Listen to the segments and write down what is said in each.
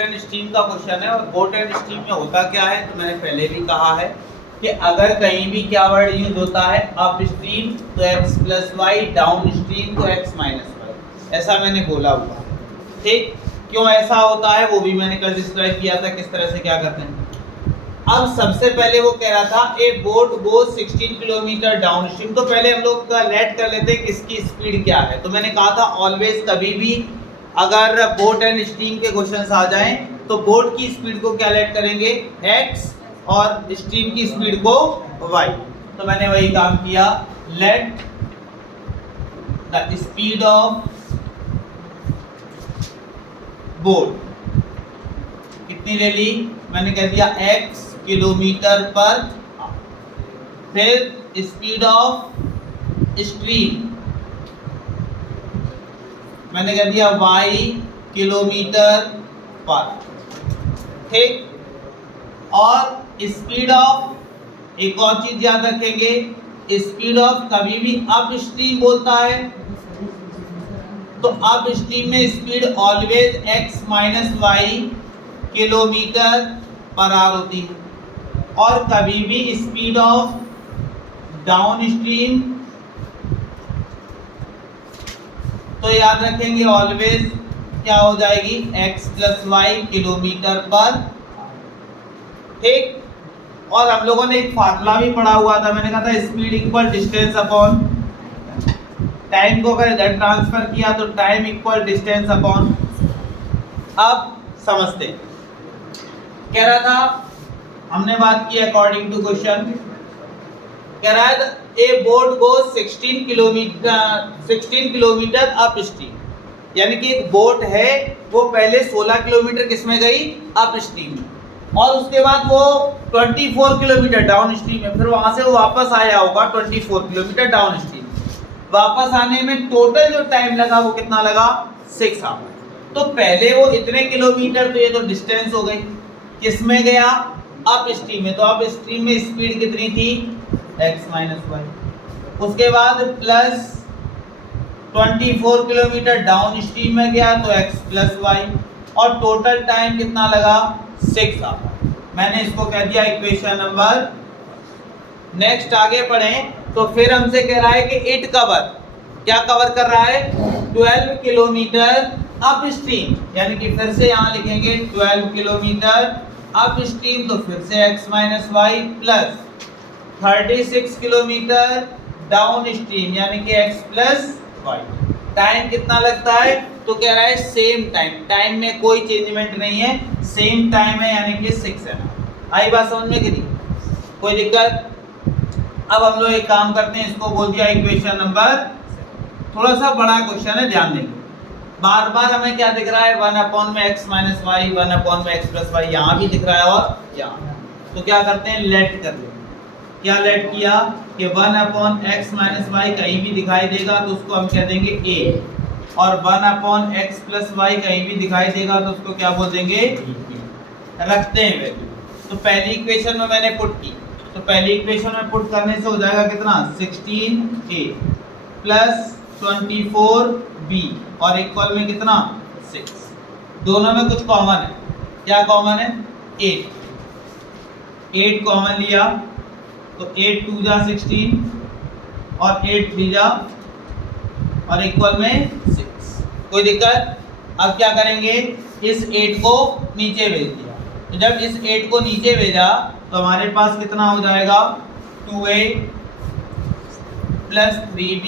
And stream का question है। और बोट एंड स्ट्रीम में होता क्या है, तो मैंने पहले भी कहा है कि अगर कहीं भी क्या वर्ड यूज होता है, अप स्ट्रीम तो x plus Y, down stream तो x माइनस वाई, ऐसा मैंने बोला हुआ है। ठीक, क्यों ऐसा होता है वो भी मैंने कल डिस्क्राइब किया था किस तरह से क्या करते हैं। अब सबसे पहले वो कह रहा था ए बोट गो 16 किलोमीटर डाउन स्ट्रीम, तो पहले हम लोग लेट कर लेते हैं किसकी स्पीड क्या है। तो मैंने कहा था ऑलवेज कभी भी अगर बोट एंड स्ट्रीम के क्वेश्चंस आ जाएं तो बोट की स्पीड को क्या लेट करेंगे x और स्ट्रीम की स्पीड को y। तो मैंने वही काम किया, let the speed of boat कितनी ले ली, मैंने कह दिया x किलोमीटर पर, फिर स्पीड ऑफ स्ट्रीम मैंने कह दिया y किलोमीटर पर। ठीक, और स्पीड ऑफ एक और चीज याद रखेंगे, स्पीड ऑफ कभी भी अप स्ट्रीम बोलता है तो अप स्ट्रीम में speed always x minus Y kilometre per hour होती है। और कभी भी स्पीड ऑफ डाउन स्ट्रीम तो याद रखेंगे ऑलवेज क्या हो जाएगी, x प्लस वाई किलोमीटर पर। ठीक, और हम लोगों ने एक फार्मूला भी पढ़ा हुआ था, मैंने कहा था speed equal distance upon time को अगर इधर ट्रांसफर किया तो टाइम इक्वल डिस्टेंस अपॉन। अब समझते, कह रहा था हमने बात की अकॉर्डिंग टू क्वेश्चन, कह रहा है ए बोट गो 16 किलोमीटर अप स्ट्रीम, यानी कि एक बोट है वो पहले 16 किलोमीटर किसमें गई, अप स्ट्रीम में, और उसके बाद वो 24 किलोमीटर डाउन स्ट्रीम में, फिर वहां से वो वापस आया होगा 24 किलोमीटर डाउन स्ट्रीम। वापस आने में टोटल जो टाइम लगा वो कितना लगा, 6 आवर। तो पहले वो इतने किलोमीटर, तो ये तो डिस्टेंस हो गई, किसमें गया, अप स्ट्रीम में, तो अप स्ट्रीम में स्पीड कितनी थी, x माइनस वाई। उसके बाद प्लस 24 किलोमीटर डाउन स्ट्रीम में गया तो x प्लस वाई, और टोटल टाइम कितना लगा, 6 आवर। मैंने इसको कह दिया इक्वेशन नंबर। नेक्स्ट आगे बढ़ें तो फिर हमसे कह रहा है कि इट कवर, क्या कवर कर रहा है, 12 किलोमीटर अप स्ट्रीम, यानी कि फिर से यहाँ लिखेंगे 12 किलोमीटर अप स्ट्रीम, तो फिर से x minus Y plus 36 kilometre down stream, यानी कि x प्लस वाई। टाइम कितना लगता है, तो कह रहा है सेम टाइम, टाइम में कोई चेंजमेंट नहीं है, सेम टाइम है, यानी कि 6 है। आई बात समझ में, कितनी कोई दिक्कत। अब हम लोग एक काम करते हैं, इसको बोल दिया इक्वेशन नंबर। थोड़ा सा बड़ा क्वेश्चन है, ध्यान देंगे, बार बार हमें क्या दिख रहा है, 1 में x माइनस वाई, 1 में x प्लस वाई, यहाँ भी दिख रहा है और यहाँ। तो क्या करते हैं, लेट कर लेते हैं। क्या लेट किया कि 1/x माइनस वाई कहीं भी दिखाई देगा तो उसको हम कह देंगे a, और 1/x प्लस वाई कहीं भी दिखाई देगा तो उसको क्या बोल देंगे, रखते हैं वैल्यू। तो पहली इक्वेशन में मैंने पुट की, तो पहली इक्वेशन में पुट करने से हो जाएगा कितना, 16a प्लस 24b, और इक्वल में कितना, 6। दोनों में कुछ कॉमन है, क्या कॉमन है, 8 कॉमन लिया तो 8 2 जा 16 और 8 3 जा, और इक्वल में 6। कोई दिक्कत। अब क्या करेंगे, इस 8 को नीचे भेज दिया, तो जब इस 8 को नीचे भेजा तो हमारे पास कितना हो जाएगा, 2a प्लस 3b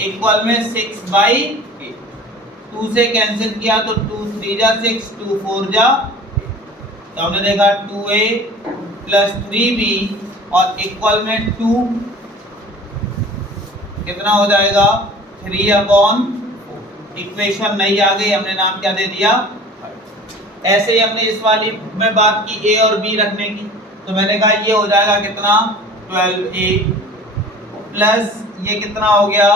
इक्वल में 6/8। 2 से कैंसिल किया तो 2 3 जा 6, 2 4 जा, तो हमने देखा 2a प्लस 3b और इक्वल में 2 कितना हो जाएगा, 3/4। इक्वेशन नहीं आ गई, हमने नाम क्या दे दिया। ऐसे ही हमने इस वाली में बात की a और b रखने की, तो मैंने कहा ये हो जाएगा कितना, 12a प्लस ये कितना हो गया,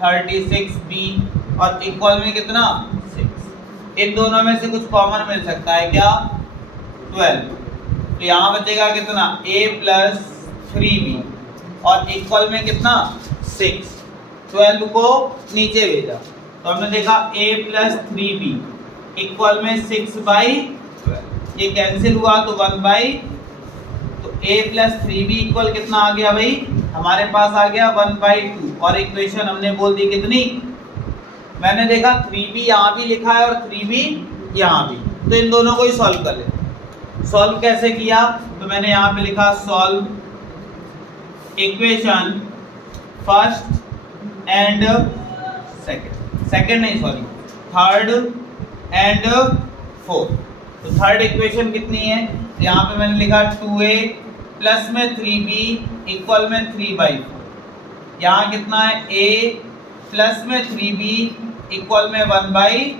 36b, और इक्वल में कितना, 6। इन दोनों में से कुछ कॉमन मिल सकता है क्या, 12। तो यहाँ बचेगा कितना, a प्लस 3b, और इक्वल में कितना, 6। 12 को नीचे भेजा तो हमने देखा a प्लस 3b इक्वल में 6/12, ये कैंसिल हुआ तो 1/, तो a प्लस 3b इक्वल कितना आ गया भाई, हमारे पास आ गया 1/2। और इक्वेशन हमने बोल दी कितनी, मैंने देखा 3b यहाँ भी लिखा है और 3b यहाँ भी, तो इन दोनों को ही सॉल्व कर लेते। सॉल्व कैसे किया, तो मैंने यहाँ पे लिखा solve equation first and second नहीं सॉरी थर्ड एंड फोर्थ। तो थर्ड इक्वेशन कितनी है, यहाँ पे मैंने लिखा 2a प्लस में 3b इक्वल में 3/4। यहाँ कितना है, a प्लस में 3b इक्वल में 1/,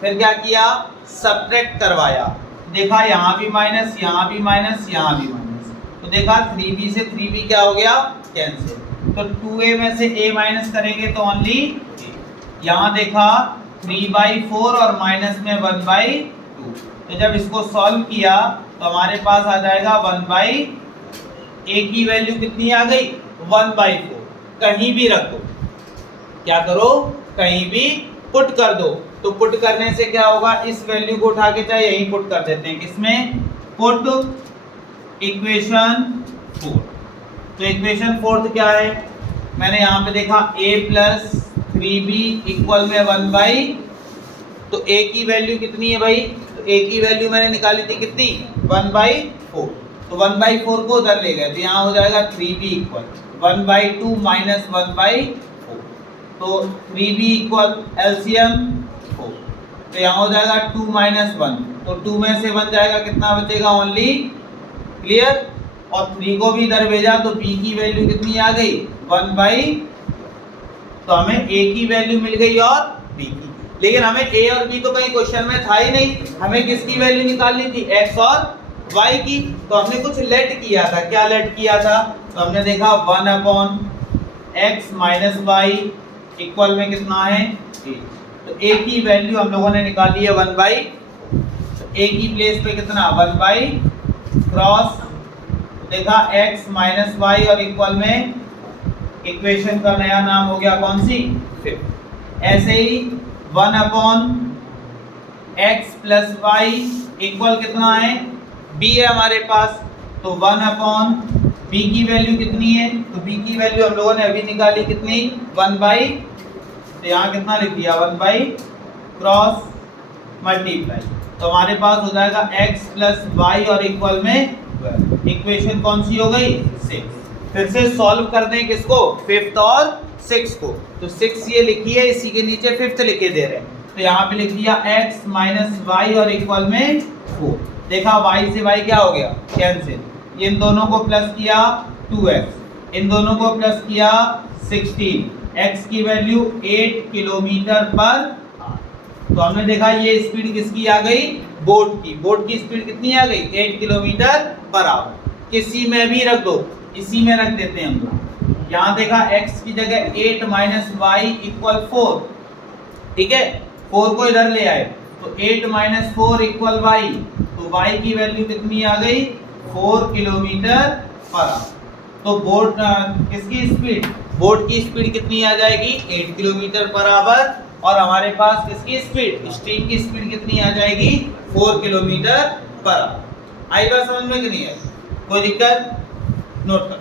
फिर क्या किया, सब्ट्रैक्ट करवाया, देखा यहाँ भी माइनस, यहाँ भी माइनस, यहाँ भी माइनस, तो देखा 3b से 3b क्या हो गया, कैंसिल। तो 2a में से a माइनस करेंगे तो ओनली a। यहाँ देखा 3/4 और माइनस में 1/2, तो जब इसको सॉल्व किया तो हमारे पास आ जाएगा 1/, a की वैल्यू कितनी आ गई, 1/4। कहीं भी रख दो, क्या करो, कहीं भी पुट कर दो। तो पुट करने से क्या होगा, इस वैल्यू को उठा के चाहे यहीं पुट कर देते हैं, किसमें, पुट इक्वेशन 4। तो इक्वेशन फोर्थ क्या है, मैंने यहाँ पे देखा a प्लस 3b इक्वल में 1/, तो a की वैल्यू कितनी है भाई, तो a की वैल्यू मैंने निकाली थी कितनी, 1/4। तो 1/4 को उधर ले गए तो यहाँ हो जाएगा 3b इक्वल 1/2 माइनस 1/4, तो 3b इक्वल एलसीएम 4, तो यहाँ हो जाएगा 2 माइनस 1, तो 2 में से 1 जाएगा, कितना बचेगा, ओनली, क्लियर। और 3 को भी इधर भेजा तो b की वैल्यू कितनी आ गई, 1/, तो हमें a की वैल्यू मिल गई और b की, लेकिन हमें a और b तो कहीं क्वेश्चन में था ही नहीं, हमें किसकी वैल्यू निकालनी थी, x और y की। तो हमने कुछ लेट किया था, क्या लेट किया था, तो हमने देखा 1/x माइनस y इक्वल में कितना है, a। तो a की वैल्यू हम लोगों ने निकाली है 1/, तो a की प्लेस पे कितना, 1/, क्रॉस देखा x माइनस y और इक्वल में इक्वेशन का नया नाम हो गया कौन सी, फिफ्थ। ऐसे ही 1/x प्लस y इक्वल कितना है, b है हमारे पास, तो 1/b की वैल्यू कितनी है, तो b की वैल्यू हम लोगों ने अभी निकाली कितनी, 1/, तो यहाँ कितना लिख दिया, 1/, क्रॉस मल्टीप्लाई, तो हमारे पास हो जाएगा x प्लस y और इक्वल में 12। इक्वेशन कौन सी हो गई, 6। फिर से सॉल्व कर दें किसको, फिफ्थ और 6 को, तो 6 ये लिखी है, इसी के नीचे फिफ्थ लिखे दे रहे हैं, तो यहाँ पे लिख दिया x माइनस y और इक्वल में 4। देखा y से y क्या हो गया, कैंसिल, इन दोनों को प्लस किया 2x, इन दोनों को प्लस किया 16, x की वैल्यू 8 किलोमीटर पर आवर। तो हमने देखा ये स्पीड किसकी आ गई, बोट की, बोट की स्पीड कितनी आ गई, 8 किलोमीटर पर आवर। किसी में भी रख दो, इसी में रख देते हैं हम लोग। यहाँ देखा x की जगह 8 माइनस वाई इक्वल 4, ठीक है, 4 को इधर ले आए तो 8 माइनस 4 इक्वल वाई, तो y की वैल्यू कितनी आ गई, 4 किलोमीटर पर आवर। तो बोट किसकी स्पीड, बोट की स्पीड कितनी आ जाएगी, 8 किलोमीटर पर आवर, और हमारे पास किसकी स्पीड, स्ट्रीम की स्पीड कितनी आ जाएगी, 4 किलोमीटर पर आवर। आई बात समझ में कि नहीं है, कोई दिक्कत, नोट करो।